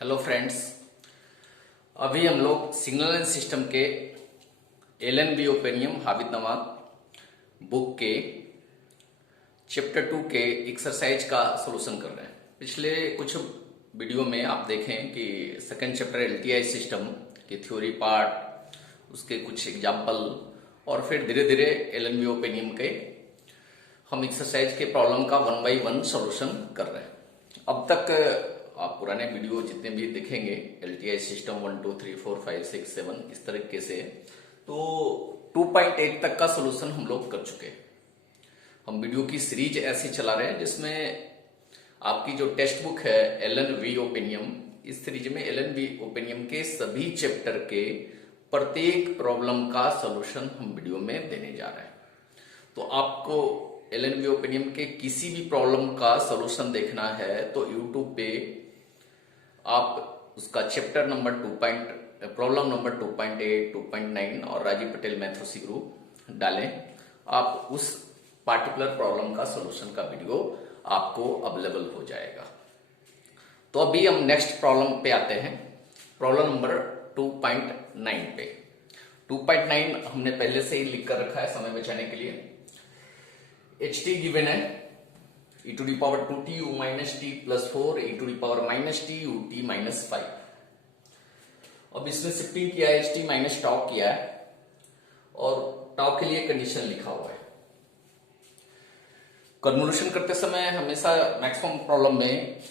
Hello friends. अभी हम लोग सिग्नल एंड सिस्टम के एलएनबी ओपेनियम हाविदनामा बुक के चैप्टर 2 के एक्सरसाइज का सॉल्यूशन कर रहे हैं। पिछले कुछ वीडियो में आप देखें कि सेकंड चैप्टर एलटीआई सिस्टम की थ्योरी पार्ट, उसके कुछ एग्जाम्पल और फिर धीरे धीरे एलएनबी ओपेनियम के हम एक्सरसाइज के प्रॉब्लम का 1 बाय 1 सॉल्यूशन कर रहे हैं। अब तक आप पुराने वीडियो जितने भी देखेंगे एलटीआई सिस्टम 1 2 3 4 5 6 7 इस तरीके से, तो 2.8 तक का सॉल्यूशन हम लोग कर चुके हैं। हम वीडियो की सीरीज ऐसी चला रहे हैं जिसमें आपकी जो टेक्स्ट बुक है एलएनबी ओपेनियम, इस सीरीज में एलएनबी ओपेनियम के सभी चैप्टर के प्रत्येक प्रॉब्लम का सॉल्यूशन हम वीडियो में देने जा रहे हैं। तो आपको एलएनबी ओपेनियम के किसी भी प्रॉब्लम का सॉल्यूशन देखना है तो यूट्यूब पे आप उसका चैप्टर नंबर 2 प्रॉब्लम नंबर 2.8, 2.9 और राजीव पटेल मैथोसी ग्रुप डालें, आप उस पार्टिकुलर प्रॉब्लम का सॉल्यूशन का वीडियो आपको अवेलेबल हो जाएगा। तो अभी हम नेक्स्ट प्रॉब्लम पे आते हैं, प्रॉब्लम नंबर 2.9 पे। 2.9 हमने पहले से ही लिख कर रखा है समय बचाने के लिए। एच टी गिवन है e to the power 2t u minus T plus 4 e to the power minus T u t minus 5। अब इसमें शिफ्टिंग किया है, एच टी माइनस टाउ किया है और टाउ के लिए कंडीशन लिखा हुआ है। कन्वोल्यूशन करते समय हमेशा मैक्सिमम प्रॉब्लम में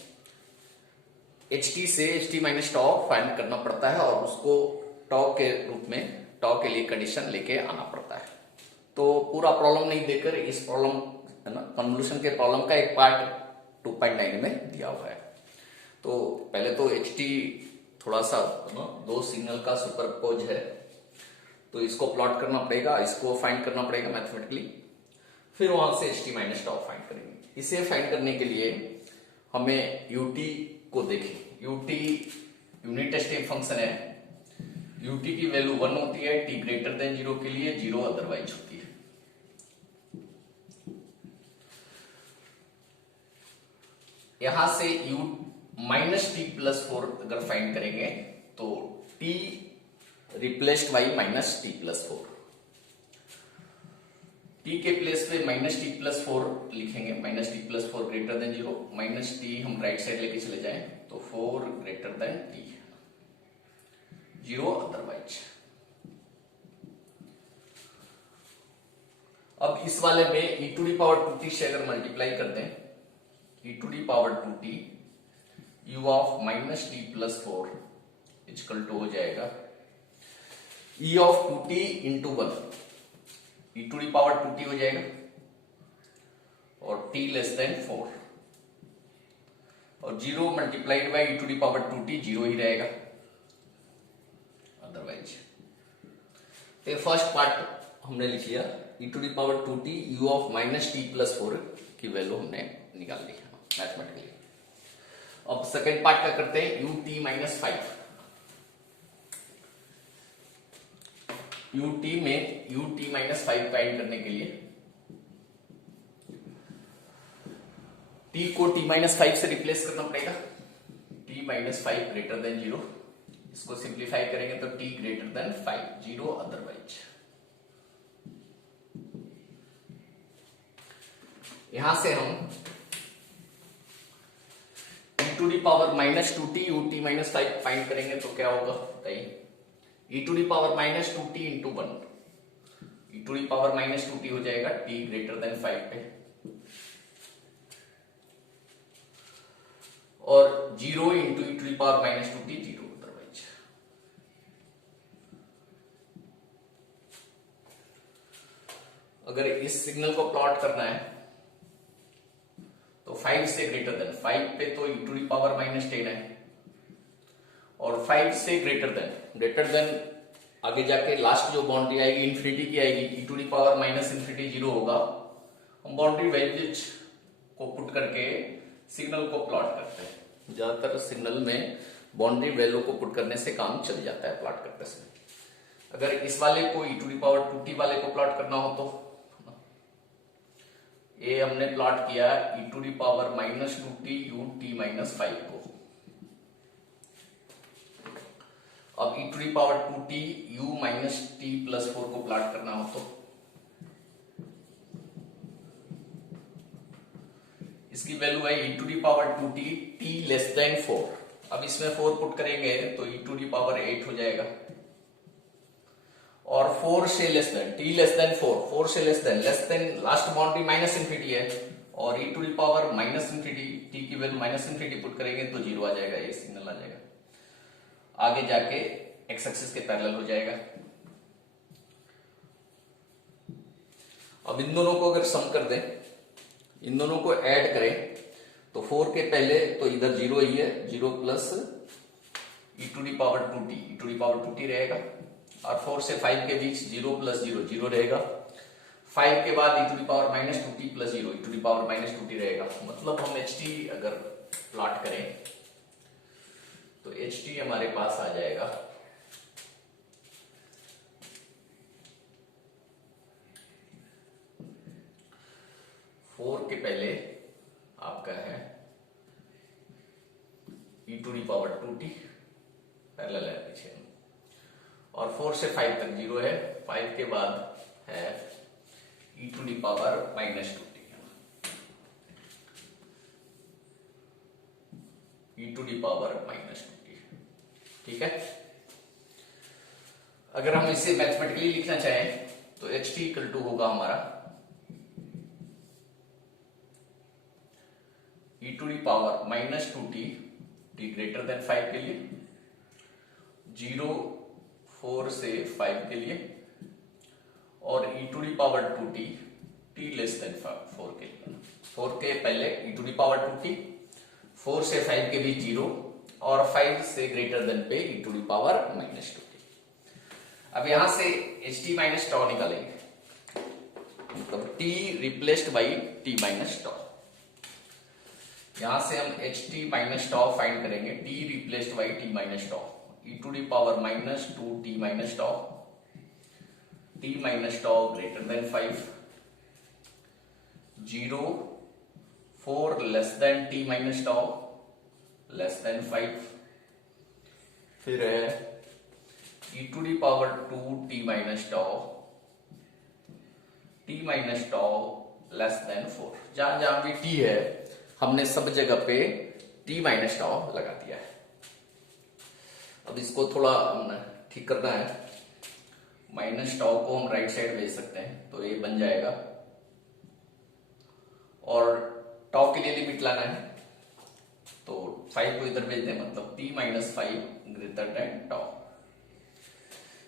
एच टी से H t minus tau find करना पड़ता है और उसको टाउ के रूप में टाउ के लिए कंडीशन लेके आना पड़ता है। तो पूरा प्रॉब्लम नहीं देकर इस प्रॉब्लम कन्वोल्यूशन के प्रॉब्लम का एक पार्ट 2.9 में दिया हुआ है। तो पहले तो एच टी थोड़ा सा दो सिग्नल का सुपरपोज है, तो इसको प्लॉट करना पड़ेगा, इसको फाइंड करना पड़ेगा मैथमेटिकली, फिर वहां से H t minus tau find करेंगे। इसे फाइंड करने के लिए हमें यूटी को देखें। यूटी यूनिट स्टेप फंक्शन है, यूटी की वैल्यू 1 होती है टी ग्रेटर देन 0 के लिए, 0 अदरवाइज होती है। यहां से u माइनस टी प्लस 4 अगर फाइंड करेंगे तो t replaced by minus T plus 4, t के प्लेस पे माइनस टी प्लस 4 लिखेंगे। Minus T plus 4 greater then 0, minus T हम राइट साइड लेके चले जाएं तो 4 ग्रेटर देन t, 0 अदरवाइज। अब इस वाले में e to the power 2t से अगर मल्टीप्लाई कर दें, e to the power 2t u of minus T plus 4 equal to हो जाएगा e of 2t into 1, e to the power 2t हो जाएगा और t लेस देन 4 और 0 multiplied by e to the power 2t 0 ही रहेगा otherwise. तो first part हमने लिख लिया, e to the power 2t u of minus T plus 4 की वैल्यू हमने निकाल ली मैथमेटिकली। अब सेकेंड पार्ट क्या करते हैं, u t minus 5। u t में u t माइनस 5 फाइंड करने के लिए t को t माइनस 5 से रिप्लेस करना पड़ेगा, t माइनस 5 ग्रेटर देन 0। इसको सिंप्लीफाई करेंगे तो t ग्रेटर देन 5, 0 अदरवाइज। यहां से हम e to the power minus 2t u t minus 5 find करेंगे तो क्या होगा बताइए, e to the power minus 2t into 1, e to the power minus 2t हो जाएगा t ग्रेटर देन 5 पे, और 0 into e to the power minus 2t 0 otherwise. अगर इस सिग्नल को प्लॉट करना है तो 5 से ग्रेटर देन 5 पे तो e to the power minus 10 है और 5 से ग्रेटर देन आगे जाके लास्ट जो बाउंड्री आएगी इन्फिनिटी की आएगी, e to the power minus infinity 0 होगा। हम बाउंड्री वैल्यूज को पुट करके सिग्नल को प्लॉट करते हैं। ज्यादातर सिग्नल में बाउंड्री वैल्यू को पुट करने से काम चल जाता है प्लॉट करते समय। अगर इस वाले को e to the power 2t वाले को प्लॉट करना हो तो ये हमने प्लॉट किया e to the power minus 2t u t minus 5 को, अब e to the power 2t u minus T plus 4 को प्लॉट करना हो तो इसकी वैल्यू है e to the power 2t t less than 4। अब इसमें 4 पुट करेंगे तो e टू दी पावर 8 हो जाएगा, और 4 से less than t less than 4 से less than last boundary minus infinity है, और e to the power minus infinity t की वैल्यू माइनस इंफिनिटी पुट करेंगे तो 0 आ जाएगा, ये सिग्नल आ जाएगा, आगे जाके x एक्सिस के पैरेलल हो जाएगा। अब इन दोनों को अगर सम कर दें, इन दोनों को ऐड करें तो 4 के पहले तो इधर 0 ही है, 0 plus e to the power 2t रहेगा, और 4 से 5 के बीच 0 प्लस 0 रहेगा, 5 के बाद e to the power minus 2t plus 0 e to the power minus 2t रहेगा। मतलब हम ht अगर प्लॉट करें तो ht हमारे पास आ जाएगा 4 के पहले आपका है e to the power 2t parallel है पीछे, और 4 से 5 तक 0 है, 5 के बाद है e to the power minus 2t, e to the power minus 2t। ठीक है, अगर हम इसे मैथमेटिकली लिखना चाहें तो ht इक्वल टू होगा हमारा e to the power minus 2t t greater than 5 के लिए, 0 4 से 5 के लिए, और e to the power 2t t less than 4 के लिए। 4 के पहले e to the power 2t, 4 से 5 के बीच 0, और 5 से ग्रेटर देन पे e to the power minus 2t। अब यहां से ht माइनस टॉ निकालेंगे, मतलब t replaced by t minus tau. यहां से हम ht माइनस टॉ फाइंड करेंगे, t replaced by t minus tau, e to the power minus 2t minus tau, t minus tau greater than 5, 0 4 less than t minus tau less than 5, फिर है e to the power 2t minus tau, t minus tau less than 4। जहां जहां भी t है हमने सब जगह पे t माइनस टॉ लगा दिया है। अब इसको थोड़ा ठीक करना है, माइनस टॉ को हम राइट साइड भेज सकते हैं तो ये बन जाएगा, और टॉ के लिए लिमिट लाना है तो 5 को इधर भेज दें, मतलब t माइनस 5 ग्रेटर देन टॉ।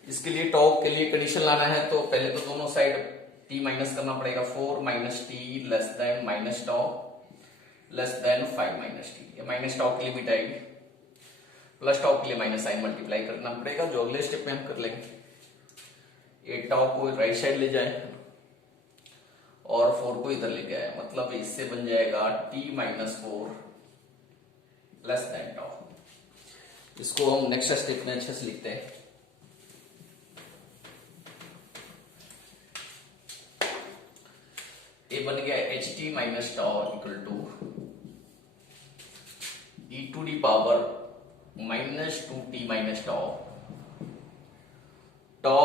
इसके लिए टॉ के लिए कंडीशन लाना है तो पहले तो दोनों साइड t माइनस करना पड़ेगा, 4 minus t less than minus tau less than 5 minus T. ये माइनस टॉ की लिमिट आएगी, प्लस टॉ के लिए माइनस साइन मल्टीप्लाई करना पड़ेगा, जो अगले स्टेप में हम कर लेंगे। ये टॉ को राइट साइड ले जाए और 4 को इधर लेके आए, मतलब इससे बन जाएगा t माइनस 4 लेस देन टॉ। इसको हम नेक्स्ट स्टेप में अच्छे से लिखते हैं। ये बन गया ht minus tau equal to e to the power minus 2t minus tau, tau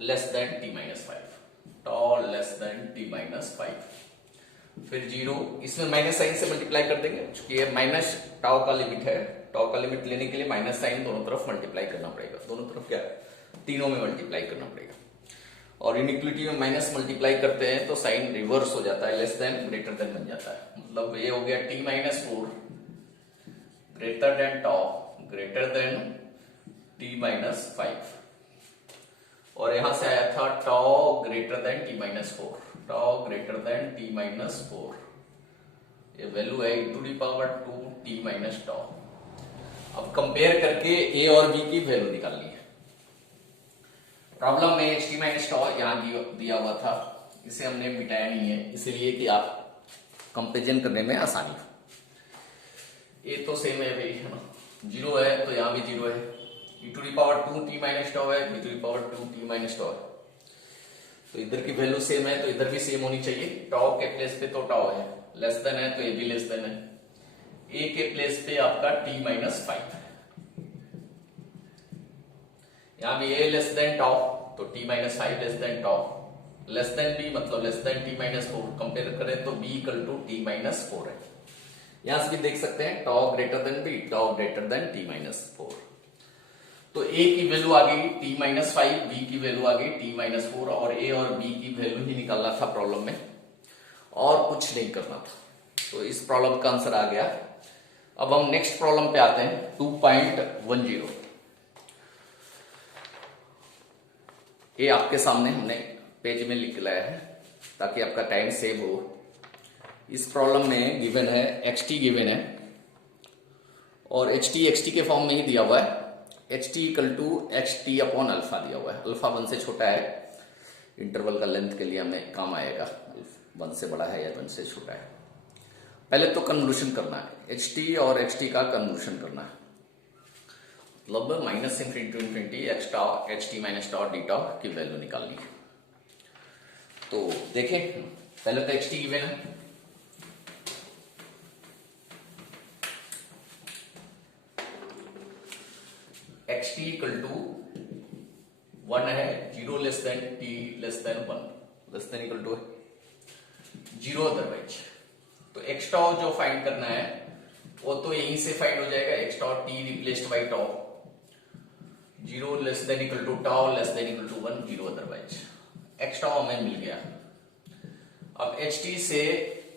less than t minus 5, tau less than t minus 5, फिर 0, इसमें माइनस साइन से मल्टीप्लाई कर देंगे क्योंकि ये माइनस टॉ का लिमिट है। टॉ का लिमिट लेने के लिए माइनस साइन दोनों तरफ मल्टीप्लाई करना पड़ेगा, दोनों तरफ क्या तीनों में मल्टीप्लाई करना पड़ेगा, और इनइक्वलिटी में माइनस मल्टीप्लाई करते हैं तो साइन रिवर्स हो जाता है, लेस देन ग्रेटर देन बन जाता है। मतलब ये हो गया t minus 4 greater than tau greater than t minus 5, और यहां से आया था tau greater than t minus 4, tau greater than t minus 4, ये वैल्यू है e to the power 2t minus tau. अब कंपेयर करके a और b की वैल्यू निकालनी है। प्रॉब्लम में ht माइनस टॉ यहां दिया हुआ था, इसे हमने मिटाया नहीं है इसलिए कि आप कंपेरिजन करने में आसानी हो। ये तो सेम है भाई, है ना, 0 है तो यहां भी 0 है, e to the power 2t minus tau है, e to the power 2t minus tau है, तो इधर की वैल्यू सेम है तो इधर भी सेम होनी चाहिए। टॉ के प्लेस पे तो टॉ है, लेस देन है तो ये भी लेस देन है, a के प्लेस पे आपका t माइनस 5, यहां भी a लेस देन टाउ, तो t minus 5 less than tau, less than b मतलब less than t minus 4, compare करें तो b equal to t minus 4 है। यहां से भी देख सकते हैं tau greater than b, tau greater than t minus 4। तो a की वैल्यू आ गई t माइनस 5, b की वैल्यू आ गई t माइनस 4, और a और b की वैल्यू ही निकालना था प्रॉब्लम में, और कुछ नहीं करना था। तो इस प्रॉब्लम का आंसर आ गया। अब हम नेक्स्ट प्रॉब्लम पे आते हैं 2.10। ये आपके सामने हमने पेज में लिख लाया है ताकि आपका टाइम सेव हो। इस प्रॉब्लम में गिवन है xt गिवन है, और xt के फॉर्म में ही दिया हुआ है। xt equal to xt upon alpha दिया हुआ है। अल्फा 1 से छोटा है, इंटरवल का लेंथ के लिए हमें काम आएगा, 1 से बड़ा है या 1 से छोटा है। पहले तो कन्वोल्यूशन करना है, ht और xt का कन्वोल्यूशन करना है, मतलब minus infinity to infinity x tau h t minus tau d tau की वैल्यू निकालनी है। तो देखें, पहले तो xt गिवन है, xt इक्वल टू 1 है, 0 less than t less than 1, less than equal to 0 otherwise. तो एक्स टाउ जो फाइंड करना है वो तो यहीं से फाइंड हो जाएगा, x tau t replaced by tau, 0 less than equal to tau less than equal to 1, 0 otherwise. X tau हमें मिल गया। अब ht से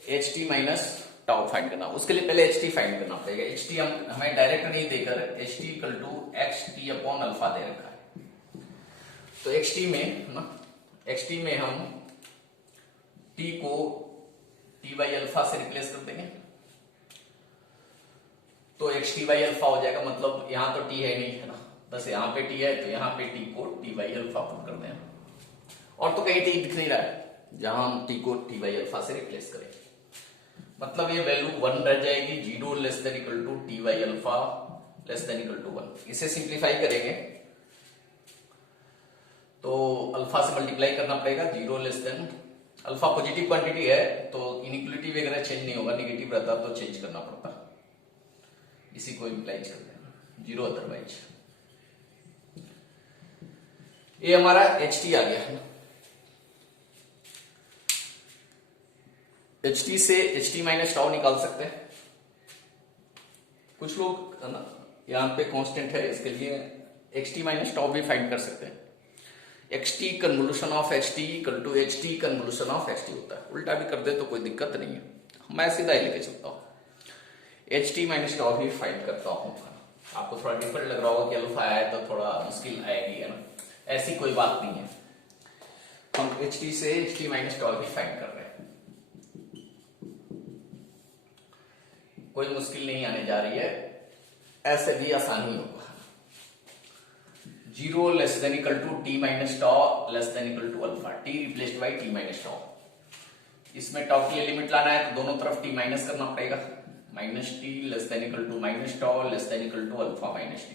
ht माइनस टाउ फाइंड करना, उसके लिए पहले ht फाइंड करना पड़ेगा। ht हमें डायरेक्ट नहीं देकर ht equal to xt upon alpha दे रखा है। तो xt में हम t को t बाई अल्फा से रिप्लेस कर देंगे, तो xt बाई अल्फा हो जाएगा। मतलब यहां तो t है नहीं, है ना, बस यहाँ पे t है, तो यहाँ पे t को t बाई अल्फा पुट कर दें, और तो कहीं t दिख नहीं रहा है जहां हम t को t बाई अल्फा से रिप्लेस करें। मतलब ये वैल्यू 1 रह जाएगी, 0 less than equal to t by alpha less than equal to 1। इसे सिंप्लीफाई करेंगे तो अल्फा से मल्टीप्लाई करना पड़ेगा, 0 less then, alpha positive quantity है तो इनइक्वलिटी वगैरह चेंज नहीं होगा, नेगेटिव रहता तो चेंज करना पड़ता, इसी को इंप्लाइज करते हैं, 0 अदरवाइज। ये हमारा ht आ गया है ना। ht से ht माइनस टाउ निकाल सकते हैं। कुछ लोग है ना, यहां पे कांस्टेंट है, इसके लिए xt माइनस टाउ भी फाइंड कर सकते हैं। xt convolution of ht equal to ht convolution of xt होता है। उल्टा भी कर दे तो कोई दिक्कत नहीं है, मैं सीधा ही लेके चलता हूं, ht माइनस टाउ भी फाइंड करता हूं। आपको थोड़ा डिफिकल्ट लग रहा होगा कि अल्फा आया तो थोड़ा मुश्किल आएगी, है ना, ऐसी कोई बात नहीं है। हम ht से ht माइनस टाउ भी फाइंड कर रहे हैं, कोई मुश्किल नहीं आने जा रही है, ऐसे भी आसानी होगा। 0 less than equal to t minus tau less than equal to alpha, t replaced by t minus tau. इसमें टाउ के लिए लिमिट लाना है तो दोनों तरफ t माइनस करना पड़ेगा, minus t less than equal to minus tau less than equal to alpha minus t,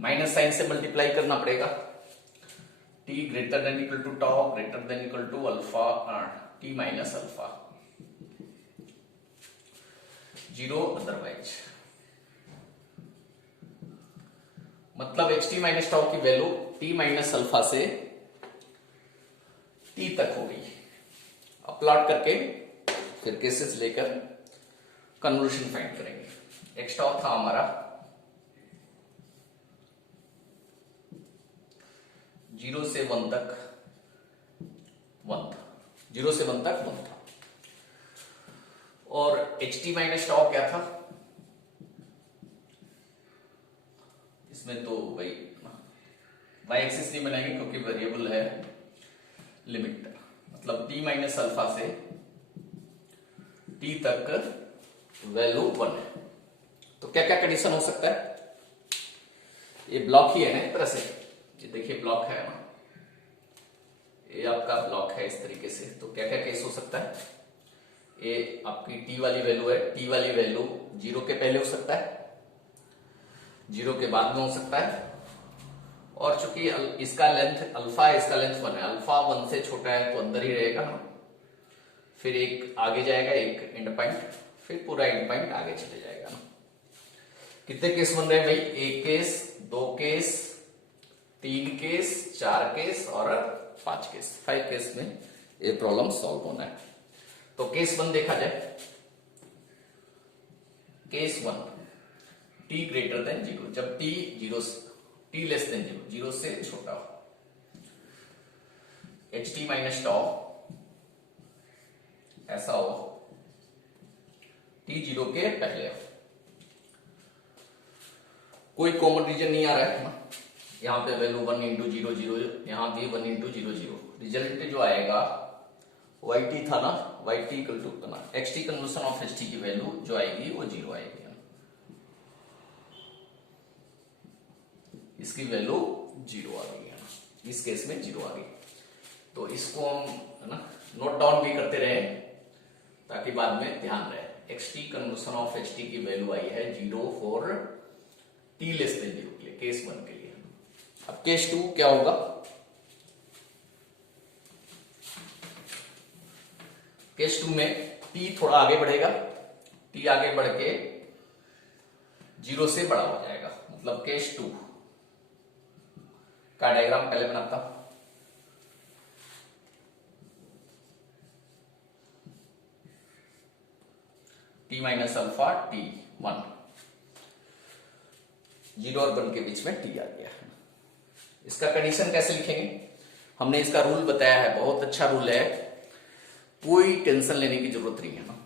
minus sign से मल्टीप्लाई करना पड़ेगा, t greater than equal to tau greater than equal to alpha t minus alpha, 0 otherwise. मतलब ht minus tau की value t minus alpha से t तक हो गई। अब प्लॉट करके फिर केसेस लेकर कन्वोल्यूशन फाइंड करेंगे। एक्स टाउ था हमारा 0 से 1 तक 1 था, 0 से 1 तक 1 था, और ht माइनस टाउ क्या था, इसमें तो भाई y एक्सिस नहीं बनाएंगे क्योंकि वेरिएबल है लिमिट, मतलब t माइनस अल्फा से t तक वैल्यू 1 है। तो क्या क्या कंडीशन हो सकता है, ये ब्लॉक ही है ना एक तरह से, ये देखिए ब्लॉक है ना, ये आपका ब्लॉक है इस तरीके से। तो क्या क्या केस हो सकता है, ये आपकी t वाली वैल्यू है, t वाली वैल्यू 0 के पहले हो सकता है, 0 के बाद में हो सकता है, और चूंकि इसका लेंथ अल्फा है, इसका लेंथ 1 है, अल्फा 1 से छोटा है तो अंदर ही रहेगा ना, फिर एक आगे जाएगा, एक एंड पॉइंट, फिर पूरा एंड पॉइंट आगे चले जाएगा ना। कितने केस बन रहे हैं भाई, एक केस, 2 केस, 3 केस, 4 केस और 5 केस, 5 केस में ये प्रॉब्लम सॉल्व होना है। तो केस 1 देखा जाए। केस 1, t ग्रेटर देन 0, जब t लेस देन 0, 0 से छोटा हो, ht माइनस टॉ ऐसा हो, t 0 के पहले हो, कोई कॉमन रीजन नहीं आ रहा है ना, यहाँ पे वैल्यू 1 इंटू 0 0, यहाँ भी 1 इंटू 0 0, रिजल्ट जो आएगा yt था ना, yt इक्वल टू ना xt कन्वर्सन ऑफ ht की वैल्यू जो आएगी वो 0 आएगी, इसकी वैल्यू 0 आ गई है, इस केस में 0 आ गई। तो इसको हम है ना नोट डाउन भी करते रहे ताकि बाद में ध्यान रहे। xt कन्वर्सन ऑफ ht की वैल्यू आई है 0 फॉर t लेस देन 0 के लिए, केस 1 के लिए। अब केस 2 क्या होगा? केस 2 में t थोड़ा आगे बढ़ेगा, t आगे बढ़ के 0 से बड़ा हो जाएगा, मतलब केस 2 का डायग्राम पहले बनाता हूं। t माइनस अल्फा t1, 0 और 1 के बीच में t आ गया। इसका कंडीशन कैसे लिखेंगे? हमने इसका रूल बताया है, बहुत अच्छा रूल है, कोई टेंशन लेने की जरूरत नहीं है ना।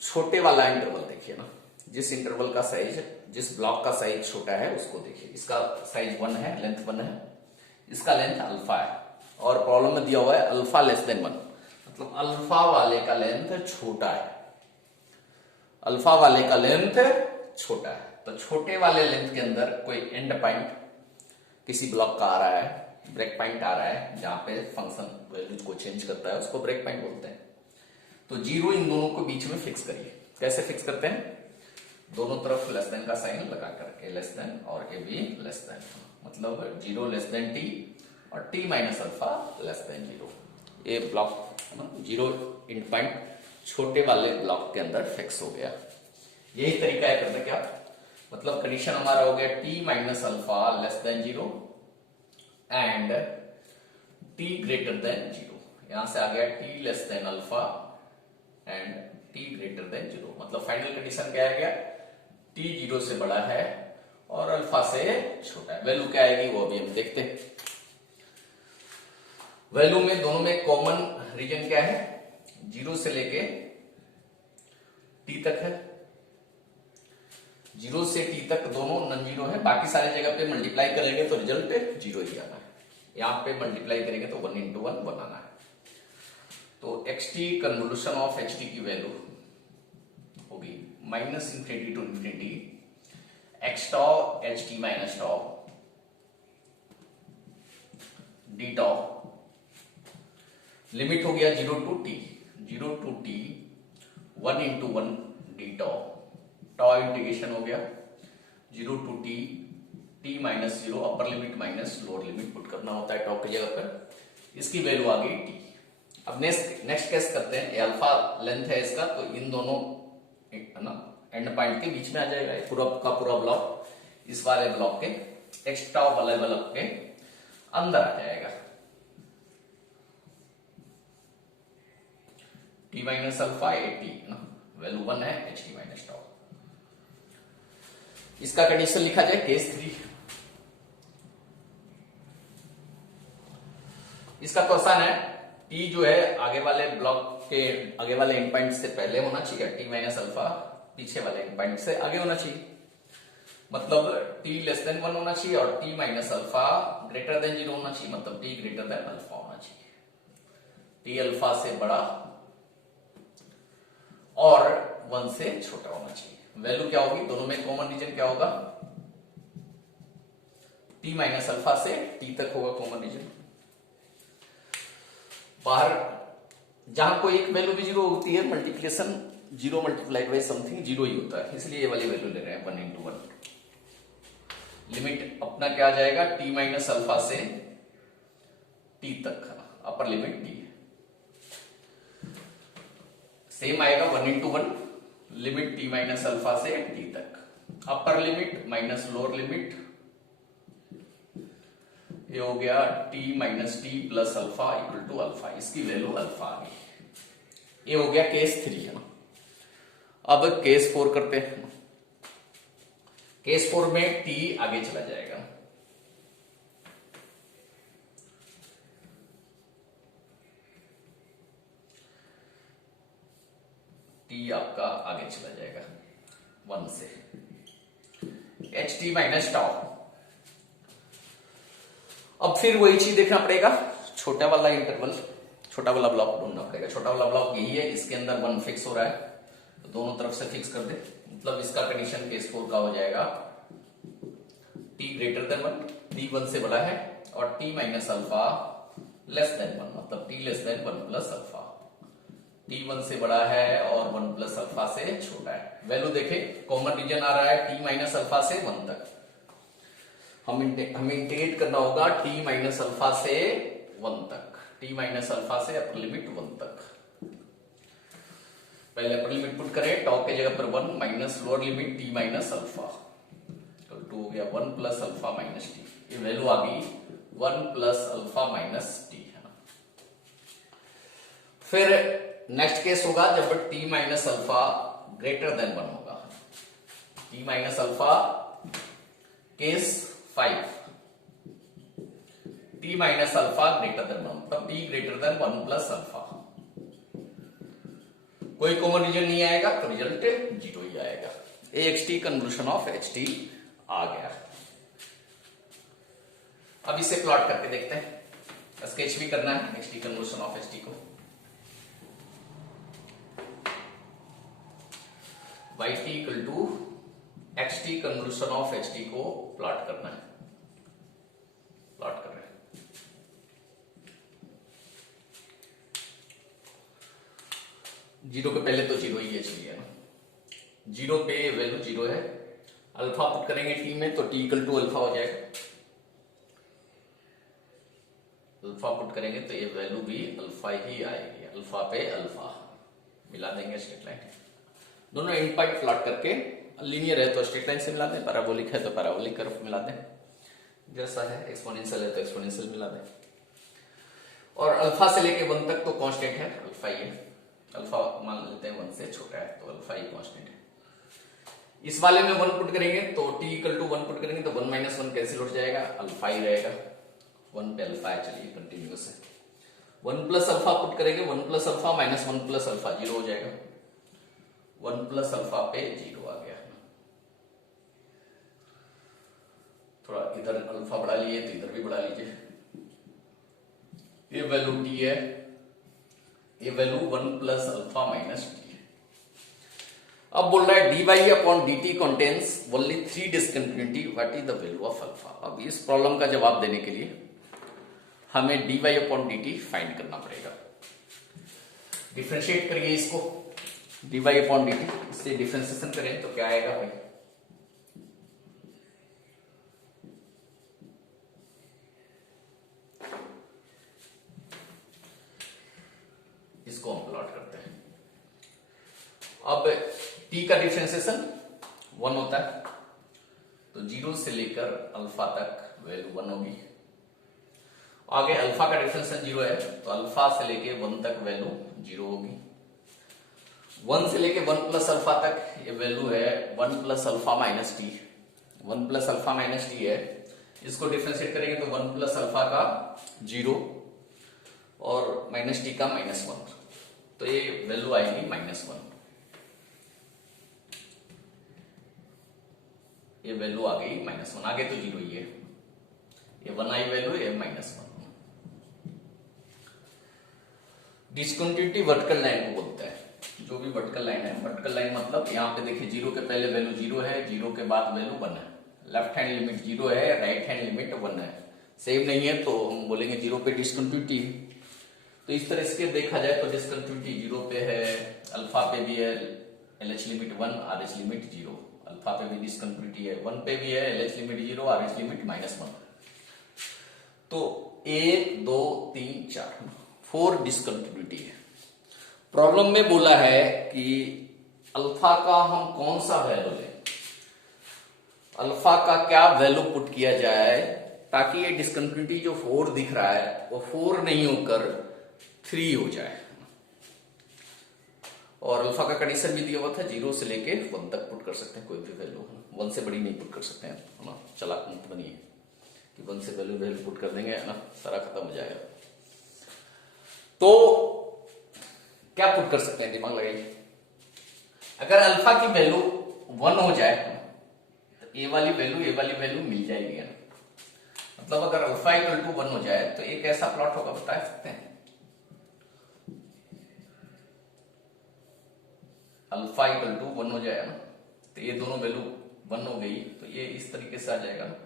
छोटे वाला इंटरवल देखिए ना, जिस इंटरवल का साइज, जिस ब्लॉक का साइज छोटा है उसको देखिए। इसका साइज 1 है, लेंथ 1 है, इसका लेंथ अल्फा है, और प्रॉब्लम में दिया हुआ है अल्फा लेस देन 1, मतलब अल्फा वाले का लेंथ छोटा है, अल्फा वाले का लेंथ छोटा है। तो छोटे वाले लेंथ के अंदर कोई एंड पॉइंट किसी ब्लॉक का आ रहा है, ब्रेक पॉइंट आ रहा है, जहां पे फंक्शन वैल्यू को चेंज करता है, उसको ब्रेक पॉइंट बोलते हैं। तो 0 इन दोनों को बीच में फिक्स करिए। कैसे फिक्स करते हैं? दोनों तरफ लेस देन का साइन लगा करके, लेस देन और ये भी लेस देन, मतलब 0 लेस देन t और t minus alpha less then 0। ये ब्लॉक 0 एंड पॉइंट छोटे वाले ब्लॉक के अंदर फिक्स हो गया। यही तरीका है करने का, मतलब कंडीशन हमारा हो गया t minus alpha less then 0 and t greater then 0। यहां से आ गया t less then alpha and t greater then 0, मतलब फाइनल कंडीशन क्या आ गया? t 0 से बड़ा है और अल्फा से छोटा है। वैल्यू क्या आएगी वो अभी हम देखते हैं। वैल्यू में दोनों में कॉमन रीजन क्या है? 0 से लेके t तक है, 0 से t तक दोनों नॉन जीरो है, बाकी सारी जगह पे मल्टीप्लाई करेंगे तो रिजल्ट 0 ही आना है। यहां पे मल्टीप्लाई करेंगे तो 1 इंटू 1 बनाना है। तो xt कन्वोल्यूशन ऑफ ht की वैल्यू होगी minus infinity to infinity x tau ht minus tau d tau, limit हो गया 0 to t 1 into 1 d tau, tau integration हो गया 0 to t minus 0, upper limit minus lower limit put करना होता है टॉ की जगह पर, इसकी वैल्यू आ गई t। अब नेक्स्ट केस करते हैं, अल्फा लेंथ है इसका, तो इन दोनों ना एंड पॉइंट के बीच में आ जाएगा पूरा का पूरा ब्लॉक, इस वाले ब्लॉक के एक्स्ट्रा वाले ब्लॉक के अंदर आ जाएगा। t माइनस अल्फा टी ना, वैल्यू 1 है ht माइनस टॉ। इसका कंडीशन लिखा जाए केस 3। इसका तो आसान है, t जो है आगे वाले ब्लॉक के आगे वाले एंड पॉइंट से पहले होना चाहिए, t माइनस अल्फा पीछे वाले एंड पॉइंट से आगे होना चाहिए, मतलब t लेस देन 1 होना चाहिए और t minus alpha greater than 0 होना चाहिए, मतलब t ग्रेटर देन अल्फा होना चाहिए। t अल्फा से बड़ा और 1 से छोटा होना चाहिए। वैल्यू क्या होगी? दोनों में कॉमन रीजन क्या होगा? t माइनस अल्फा से t तक होगा कॉमन रीजन। बाहर जहां कोई एक वैल्यू भी 0 होती है, मल्टीप्लिकेशन 0 मल्टीप्लाइड बाई समथिंग 0 ही होता है, इसलिए ये वाली वैल्यू ले रहे हैं 1 इंटू 1। लिमिट अपना क्या आ जाएगा? t माइनस अल्फा से t तक, अपर लिमिट t सेम आएगा 1 into 1, limit t minus alpha से t तक। Upper limit minus lower limit, ये हो गया t minus T plus alpha equal to alpha, इसकी वैल्यू अल्फा आ गई। ये हो गया केस 3 है ना। अब केस 4 करते हैं। केस 4 में टी आगे चला जाएगा, टी आपका आगे चला जाएगा 1 से, एच टी माइनस टाउ। अब फिर वही चीज देखना पड़ेगा, छोटा वाला इंटरवल, छोटा वाला ब्लॉक ढूंढना पड़ेगा। छोटा वाला ब्लॉक यही है, इसके अंदर 1 फिक्स हो रहा है, तो दोनों तरफ से फिक्स कर दे। मतलब इसका कंडीशन केस 4 का हो जाएगा t ग्रेटर देन 1, t 1 से बड़ा है, और t minus alpha less than 1, मतलब t less than 1 plus alpha. t 1 से बड़ा है और 1 प्लस अल्फा से छोटा है। वैल्यू देखे, कॉमन रीजन आ रहा है t माइनस अल्फा से 1 तक। हमें इंटीग्रेट करना होगा t माइनस अल्फा से 1 तक, t माइनस अल्फा से अपर लिमिट 1 तक। पहले अपर लिमिट पुट करें, टॉप के जगह पर 1 minus lower limit t minus alpha, तो 2 हो गया 1 प्लस अल्फा माइनस टी। ये वैल्यू आ गई 1 प्लस अल्फा माइनस टी, है ना। फिर नेक्स्ट केस होगा जब t minus alpha greater than 1 होगा, t minus alpha. Case 5, t minus alpha greater than 1, तब t greater then 1 plus alpha. कोई कॉमन रीजन नहीं आएगा तो रिजल्ट 0 ही आएगा। AXT कन्वोल्यूशन ऑफ HT आ गया। अब इसे प्लॉट करके देखते हैं, स्केच भी करना है HT कन्वोल्यूशन ऑफ HT को। YT equal to XT convolution of HT को प्लॉट करना है, प्लॉट कर रहे हैं। जीरो के पहले तो 0 ही है, चलिए ना। 0 पे वैल्यू 0 है, अल्फा पुट करेंगे t में तो t इक्वल टू अल्फा हो जाएगा। अल्फा पुट करेंगे तो ये वैल्यू भी अल्फा ही आएगी, अल्फा पे अल्फा मिला देंगे स्ट्रेट लाइन। दोनों एंड पॉइंट प्लॉट करके, लीनियर है तो स्ट्रेट लाइन से मिला दें, पैराबोलिक है तो पैराबोलिक कर्व मिला दें, जैसा है एक्सपोनेंशियल है तो एक्सपोनेंशियल मिला दें। और अल्फा से लेके 1 तक तो कांस्टेंट है, अल्फा ही है। अल्फा मान लेते हैं 1 से छोटा है तो अल्फा ही कांस्टेंट है। इस वाले में 1 पुट करेंगे तो t इक्वल टू 1 पुट करेंगे तो 1 माइनस 1 कैंसिल हो जाएगा, अल्फा ही रहेगा। 1 पे अल्फा है, चलिए कंटिन्यूअस है। 1 प्लस अल्फा पुट करेंगे, 1 plus alpha minus 1 plus alpha 0 हो जाएगा। 1 प्लस अल्फा पे 0 आ गया। थोड़ा इधर अल्फा बढ़ा लिए तो इधर भी बढ़ा लीजिए। ये वैल्यू t है, ये value 1 plus alpha minus T है। अब बोल रहा है dy upon dt contains only 3 discontinuity, what is the value of alpha. अब इस प्रॉब्लम का जवाब देने के लिए हमें dy अपॉन dt फाइंड करना पड़ेगा। डिफरेंशिएट करिए इसको, dy अपॉन dt, इससे डिफरेंशिएशन करें तो क्या आएगा भाई, इसको हम प्लॉट करते हैं। अब t का डिफरेंशिएशन 1 होता है तो 0 से लेकर अल्फा तक वैल्यू 1 होगी। आगे अल्फा का डिफरेंशिएशन 0 है तो अल्फा से लेके 1 तक वैल्यू 0 होगी। 1 से लेके 1 प्लस अल्फा तक ये वैल्यू है 1 plus alpha minus T. 1 plus alpha minus T है, इसको डिफरेंशिएट करेंगे तो 1 प्लस अल्फा का 0 और माइनस टी का -1, तो ये वैल्यू आएगी -1। ये वैल्यू आ गई -1, आगे तो 0 ही है। ये 1 आई वैल्यू, ये -1। डिस्कंटिन्यूटी वर्टिकल लाइन को बोलते हैं। जो भी वर्टिकल लाइन है, वर्टिकल लाइन मतलब यहाँ पे देखिए 0 के पहले वैल्यू 0 है, 0 के बाद वैल्यू 1 है। लेफ्ट हैंड लिमिट 0 है, राइट हैंड लिमिट 1 है। सेम नहीं है तो हम बोलेंगे 0 पे डिस्कंटिन्यूटी। तो इस तरह से देखा जाए तो डिस्कंटिन्यूटी 0 पे है, अल्फा पे भी है LH limit 1, RH limit 0। Alpha पे भी डिस्कंटिन्यूटी है, 1 पे भी है LH लिमिट 0, RH लिमिट -1। तो 1 2 3 4 डिस्कंटिन्यूटी है। प्रॉब्लम में बोला है कि अल्फा का हम कौन सा वैल्यू लें। अल्फा का क्या वैल्यू पुट किया जाए ताकि ये डिस्कंटिन्यूटी जो 4 दिख रहा है वो 4 नहीं होकर 3 हो जाए। और अल्फा का कंडीशन भी दिया हुआ था 0 से लेके 1 तक पुट कर सकते हैं कोई भी वैल्यू, 1 से बड़ी नहीं पुट कर सकते हैं, है ना। चालाक मत बनिए कि 1 से वैल्यू पुट कर देंगे, है ना, सारा खत्म हो जाएगा। तो क्या पुट कर सकते हैं, दिमाग लगाइए। अगर अल्फा की वैल्यू 1 हो जाए तो ए वाली वैल्यू मिल जाएगी, है ना। मतलब अगर अल्फा इक्वल टू 1 हो जाए तो एक ऐसा प्लॉट होगा, बता सकते हैं। अल्फा इक्वल टू 1 हो जाए ना, तो ये दोनों वैल्यू 1 हो गई, तो ये इस तरीके से आ जाएगा ना।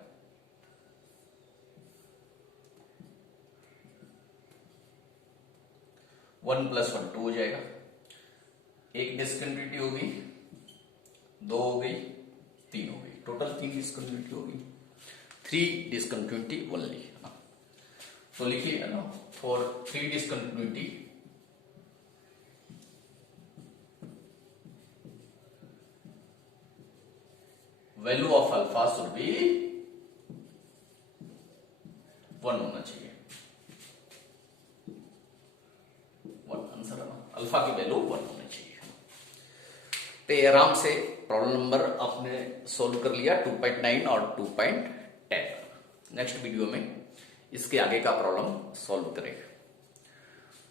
वन प्लस वन 2 हो जाएगा, एक डिस्कंटिन्यूटी होगी, 2 हो गई, 3 हो गई, टोटल 3 डिस्कंटिन्यूटी होगी, 3 डिस्कंटिन्यूटी ओनली। तो लिखिए ना, for 3 discontinuity value of alpha should be 1 होना चाहिए। 1 आंसर है ना, अल्फा की वैल्यू 1 होनी चाहिए। तो ये आराम से प्रॉब्लम नंबर आपने सोल्व कर लिया 2.9 और 2.10। नेक्स्ट वीडियो में इसके आगे का प्रॉब्लम सॉल्व करेंगे।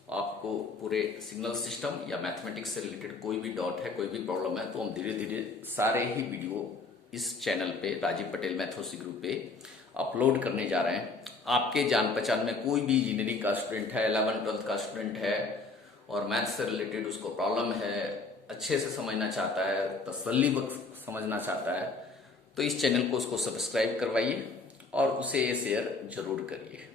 आपको पूरे सिग्नल सिस्टम या मैथमेटिक्स से रिलेटेड कोई भी डाउट है, कोई भी प्रॉब्लम है, तो हम धीरे धीरे सारे ही वीडियो इस चैनल पे राजीव पटेल मैथोसी ग्रुप पे अपलोड करने जा रहे हैं। आपके जान पहचान में कोई भी इंजीनियरिंग का स्टूडेंट है, 11th-12th का स्टूडेंट है और मैथ्स से रिलेटेड उसको प्रॉब्लम है, अच्छे से समझना चाहता है, तसल्ली बख्श समझना चाहता है, तो इस चैनल को उसको सब्सक्राइब करवाइए और उसे ये शेयर जरूर करिए।